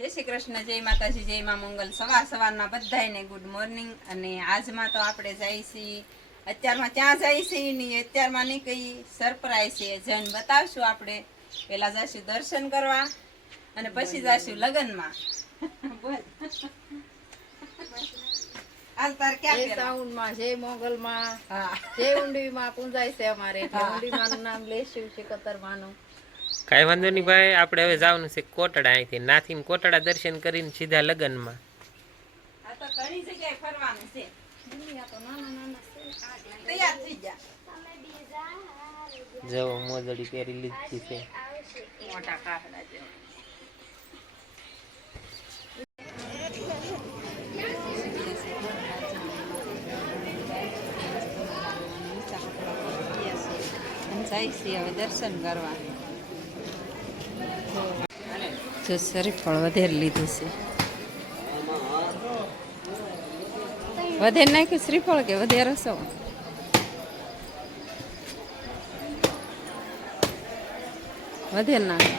જય શ્રી કૃષ્ણ, જય માતાજી, જય માં મંગલ। સવારના બધાને ગુડ મોર્નિંગ। અને આજમાં તો આપણે જઈએ છીએ, અત્યારમાં ક્યાં જઈએ છીએ નહીં, અત્યારમાં નહીં કઈ સરપ્રાઈઝ છે, જઈને બતાવશું આપણે। પેલા જઈશું દર્શન કરવા અને પછી જઈશું લગ્નમાં। હાલ તાર ક્યાં જય સાઉન્ડમાં, જય મોગલમાં, જય ઊંડીમાં પૂંજાય છે અમારે। ઊંડીમાનું નામ લેશું શિકોતરમાનું। કાંઈ વાંધો નહીં ભાઈ, આપણે હવે જવાનું છે કોટડા। અહીંથી નાથીને કોટડા દર્શન કરીને સીધા લગ્નમાં। આ તો ઘણી જગ્યાએ ફરવાનું છે, તૈયાર થઈ જા। જો મોજડી પહેરી લીધી છે, મોટા કાકડા જેવા। જાય છે હવે દર્શન કરવા। જો શરીફળ વધેર લીધું છે, વધેર નાખ્યું શ્રીફળ કે વધેર હશો? વધેર નાખ।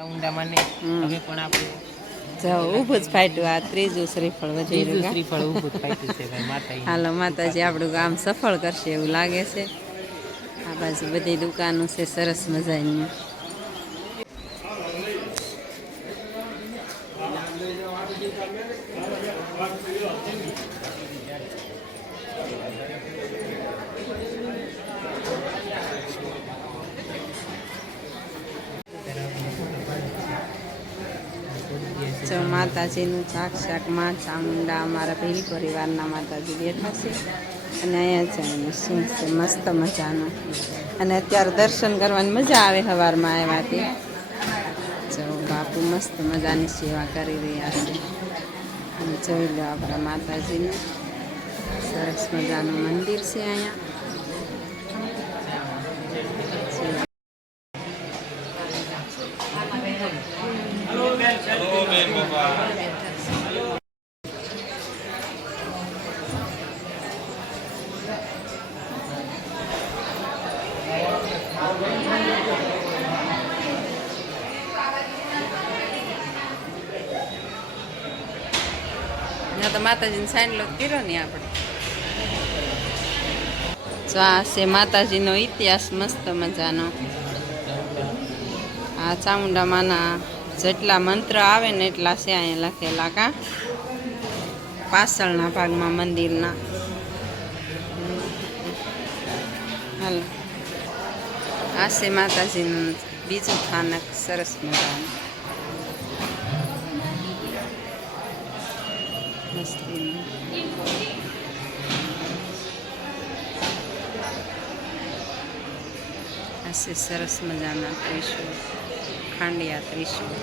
ઊંડામાં ને હવે પણ આપણે જાઓ ઊભું જ ફાટ્યું। આ ત્રીજું શ્રીફળ વધેરું શ્રીફળ ઊભું ફાટ્યું છે ભાઈ માતા। હાલો, માતાજી આપણું કામ સફળ કરશે એવું લાગે છે। આ બાજુ બધી દુકાનો છે સરસ મજાની। જો માતાજીનું ચાક માં ચામુંડા અમારા ભીલ પરિવારના માતાજી બેઠા છે। અને અહીંયા જઈને શું છે મસ્ત મજાનું। અને અત્યારે દર્શન કરવાની મજા આવે, સવારમાં આવ્યા તે। જો બાપુ મસ્ત મજાની સેવા કરી રહ્યા છે। અને જોઈ લો આપણા માતાજીનું સરસ મજાનું મંદિર છે અહીંયા। તો માતાજીને સાંડલો કર્યો ને આપણે। જો આ છે માતાજીનો ઇતિહાસ મસ્ત મજાનો। આ ચામુંડામાના જેટલા મંત્ર આવે ને એટલા છે અહીંયા લખેલા, કા પાછળના ભાગમાં મંદિરના। હાલો, આ છે માતાજીનું બીજું સ્થાનક સરસ મજાનું મસ્તીનું। આ છે સરસ મજાના ત્રિશુળ, ખાંડિયા ત્રિશુળ।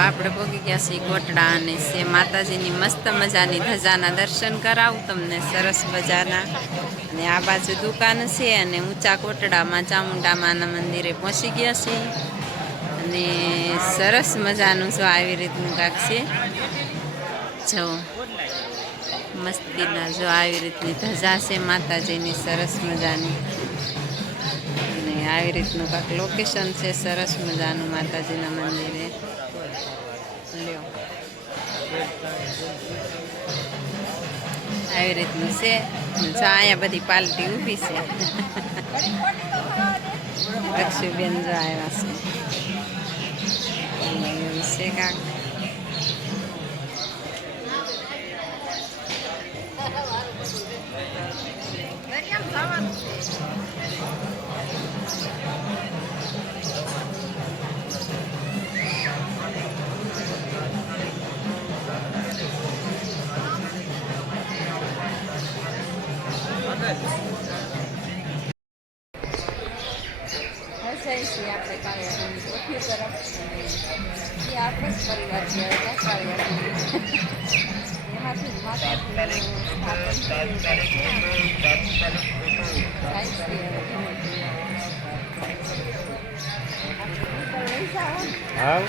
આપણે પહોંચી ગયા છીએ કોટડા અને છે માતાજીની મસ્ત મજાની ધજાના દર્શન કરાવું તમને સરસ મજાના। અને આ બાજુ દુકાન છે અને ઊંચા કોટડામાં ચામુંડામાના મંદિરે પહોંચી ગયા છીએ। અને સરસ મજાનું જો આવી રીતનું કાંક છે, જો મસ્તીના જો આવી રીતની ધજા છે માતાજીની સરસ મજાની। અને આવી રીતનું કાંક લોકેશન છે સરસ મજાનું માતાજીના મંદિરે। લ્યો આવી રીતનું છે। જો અહીંયા બધી પાલટી ઊભી છે। લક્ષ્મીબેન જો આવ્યા છે, એવું છે કાંક। હસાઈ છીએ આપણે કાળિયાની કોઠી તરફ એ આપણો જ પરિવાર છે કાળિયાની એમાંથી માતાજીનું સ્થાપન કર્યું છે જાય છીએ હા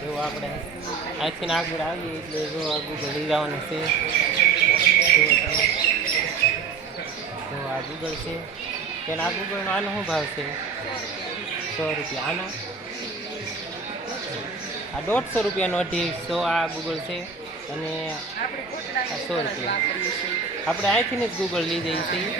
જો આપણે આજથી આગળ આવીએ એટલે જો આ ગૂગલ લઈ જવાનું છે તો આ ગૂગલ છે તેને આ ગૂગલનો આનો શું ભાવ છે 100 રૂપિયા આનો આ 150 રૂપિયાનો 150 આ ગૂગલ છે અને 100 રૂપિયા આપણે અહીંથી જ ગૂગલ લઈ જઈએ છીએ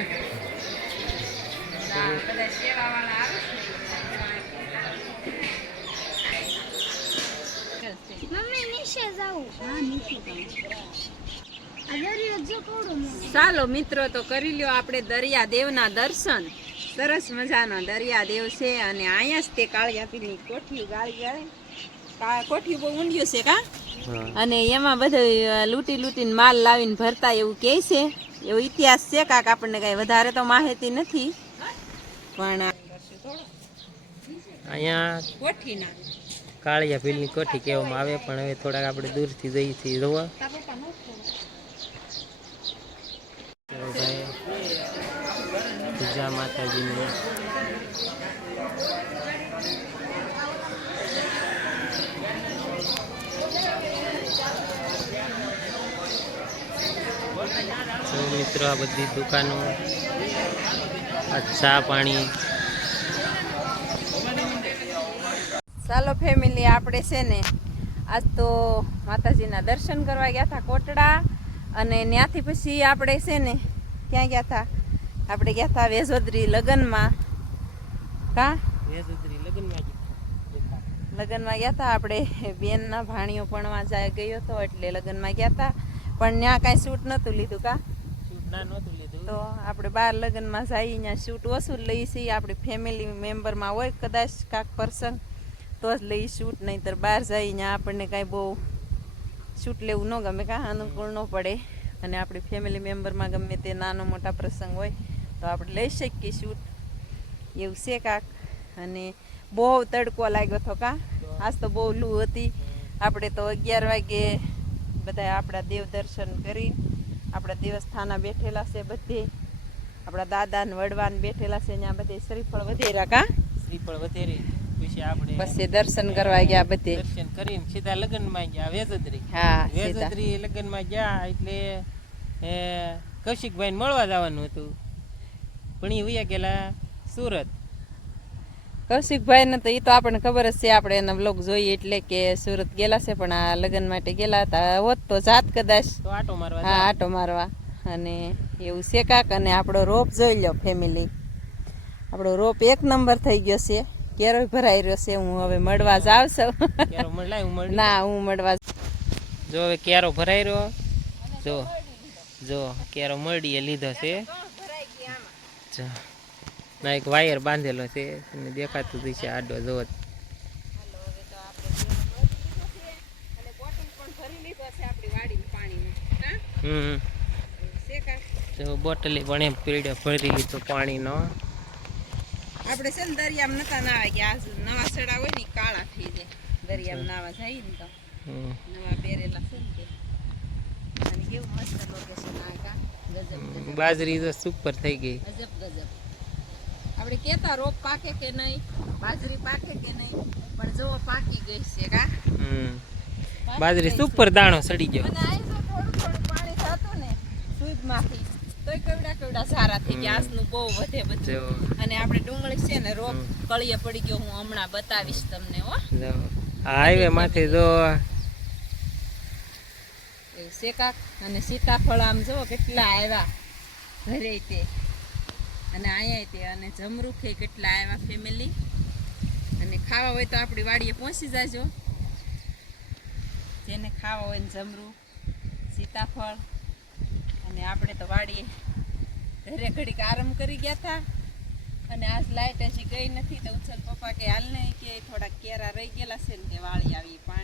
ચાલો મિત્રો તો કરી લ્યો આપણે દરિયાદેવના દર્શન સરસ મજાનો દરિયાદેવ છે અને અહીંયા જ તે કાળિયાપીરની કોઠી કોઠી બહુ ઊંડિયું છે કા અને એમાં બધું લૂંટી લૂંટીને માલ લાવીને ભરતા એવું કહે છે એવો ઇતિહાસ છે કાક આપણને કઈ વધારે તો માહિતી નથી પણ અહીંયા કોઠીના કાળિયા ભીલની કોઠી કહેવામાં આવે પણ હવે થોડાક આપણે દૂરથી જઈએ છીએ જોવા પૂજા માતાજીની મિત્રો આ બધી દુકાનો આ ચા પાણી ચાલો ફેમિલી આપણે છે ને આજ તો માતાજીના દર્શન કરવા ગયા હતા કોટડા અને ત્યાંથી પછી આપણે છે ને ક્યાં ગયા હતા આપણે ગયા હતા વેજોદરી લગ્નમાં કા લગ્નમાં ગયા હતા આપણે બેનના ભાણીઓ ભણવા જાય ગયો હતો એટલે લગ્નમાં ગયા હતા પણ ત્યાં કાંઈ શૂટ નહોતું લીધું કા તો આપણે બહાર લગ્નમાં જઈએ ત્યાં શૂટ ઓછું લઈએ છીએ આપણી ફેમિલી મેમ્બરમાં હોય કદાચ કાંક પ્રસંગ તો જ લઈ શૂટ નહીંતર બહાર જઈએ ત્યાં આપણને કાંઈ બહુ શૂટ લેવું ન ગમે કાં અનુકૂળ ન પડે અને આપણી ફેમિલી મેમ્બરમાં ગમે તે નાનો મોટા પ્રસંગ હોય તો આપણે લઈ શકીએ શૂટ એવું છે કાંક અને બહુ તડકો લાગ્યો હતો કાં આજ તો બહુ લૂ હતી આપણે તો 11 વાગે બધા આપણા દેવ દર્શન કરી આપણા દેવસ્થાના બેઠેલા છે બધે આપણા દાદાને વડવાને બેઠેલા છે ત્યાં બધે શ્રીફળ વધેરા કાં શ્રીફળ વધેરી પછી દર્શન કરવા ગયા બધે દર્શન કરીને સીધા લગ્નમાં ગયા વેજોદરી હા વેજોદરી લગ્નમાં ગયા એટલે કૌશિકભાઈ મળવા જવાનું હતું પણ એ વયા ગયેલા સુરત કૌશિકભાઈ ને તો એ તો આપણને ખબર જ છે આપણે એના બ્લોગ જોઈએ એટલે કે સુરત ગયેલા છે પણ આ લગ્ન માટે ગયેલા હતા હોત તો જાત કદાચ તો આટો મારવા હા આટો મારવા અને એવું છે કાક અને આપણો રોપ જોઈ લો ફેમિલી આપણો રોપ 1 નંબર થઈ ગયો છે કેરો ભરાઈ રહ્યો છે હું હવે મળવા જાવ છું ના હું મળવા જો હવે કેરો ભરાઈ રહ્યો જો જો કેરો મળીએ લીધો છે જો ના એક વાયર બાંધેલો છે અને દેખાતું છે આડો જોવો જો બોટલી પણ એમ પીડ્યો ભરી લીધો પાણીનો આપણે છે ને દરિયામાં નતા નાવા ગયા નવા સડા હોય ને કાળા થઈ જાય દરિયામાં નાવા જાય ને તો નવા પહેરેલા છે ને અને કેવું મસ્ત લોકેશન આ કા ગજબ બાજરી તો સુપર થઈ ગઈ ગજબ ગજબ આપણે કેતા રોપ પાકે કે નહીં બાજરી પાકે કે નહીં પણ જો પાકી ગઈ છે કા બાજરી સુપર દાણો સડી ગયો અને આ જો થોડું પાણી થતું ને સુઈબમાંથી તોય કેવડા સારા થઈ ગયા આસનું બહુ વધે બધું અને આપણે ડુંગળી છે ને રોપ કળીએ પડી ગયો હું હમણાં બતાવીશ તમને હો હાઈવે માથે જો એવું છે કાક અને સીતાફળ આમ જો કેટલા આવ્યા ઘરે તે અને અહીંયા તે અને જમરૂખે કેટલા આવ્યા ફેમિલી અને ખાવા હોય તો આપણી વાડીએ પહોંચી જાજો જેને ખાવા હોય ને જમરૂખ સીતાફળ અને આપણે તો વાડીએ ઘરે ઘડીક આરામ કરી ગયા હતા અને આજ લાઈટ હજી ગઈ નથી તો ઉછલ પપ્પા કે હાલ નહીં કે થોડાક કેરા રહી ગયેલા છે ને તે વાળી આવી પાણી